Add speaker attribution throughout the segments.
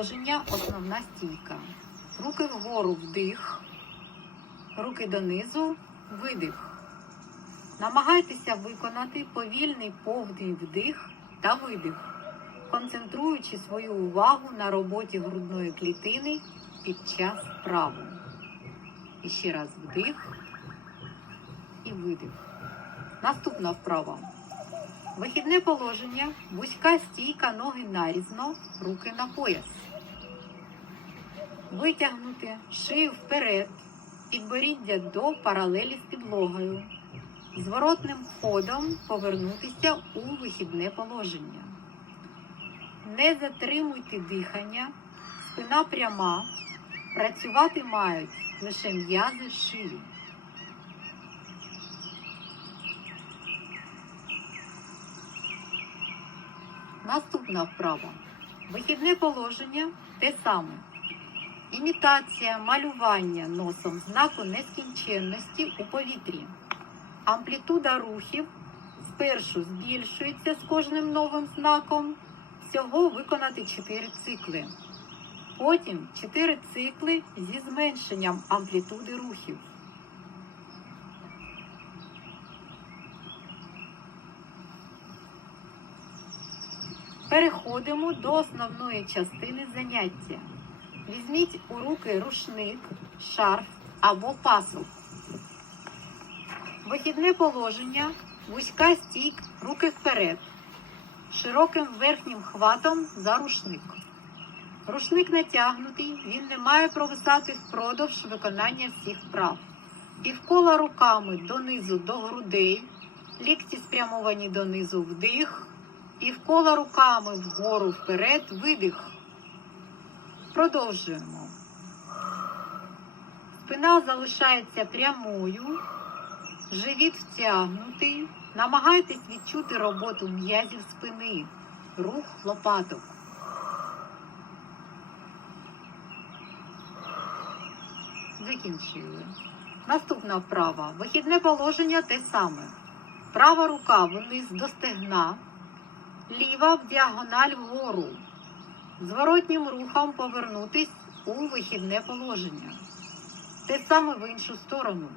Speaker 1: Положення основна стійка. Руки вгору вдих, руки донизу видих. Намагайтеся виконати повільний повний вдих та видих, концентруючи свою увагу на роботі грудної клітини під час вправи. І ще раз вдих і видих. Наступна вправа. Вихідне положення, вузька стійка, ноги нарізно, руки на пояс. Витягнути шию вперед, підборіддя до паралелі з підлогою. Зворотним ходом повернутися у вихідне положення. Не затримуйте дихання, спина пряма. Працювати мають лише м'язи шиї. Наступна вправа. Вихідне положення те саме. Імітація малювання носом знаку нескінченності у повітрі. Амплітуда рухів спершу збільшується з кожним новим знаком. Всього виконати 4 цикли. Потім 4 цикли зі зменшенням амплітуди рухів. Переходимо до основної частини заняття. Візьміть у руки рушник, шарф або пасок. Вихідне положення, вузька стійк, руки вперед, широким верхнім хватом за рушник. Рушник натягнутий, він не має провисати впродовж виконання всіх вправ. Півкола руками донизу до грудей, лікті спрямовані донизу вдих, півкола руками вгору вперед, видих. Продовжуємо. Спина залишається прямою, живіт втягнутий. Намагайтесь відчути роботу м'язів спини, рух лопаток. Закінчили. Наступна вправа. Вихідне положення те саме. Права рука вниз до стегна, ліва в діагональ вгору. Зворотнім рухом повернутись у вихідне положення. Те саме в іншу сторону.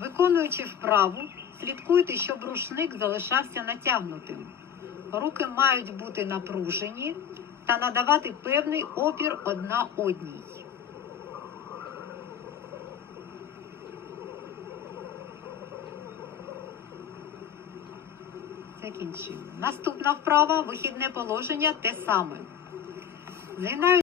Speaker 1: Виконуючи вправу, слідкуйте, щоб рушник залишався натягнутим. Руки мають бути напружені та надавати певний опір одна одній. Закінчили. Наступна вправа вихідне положення те саме.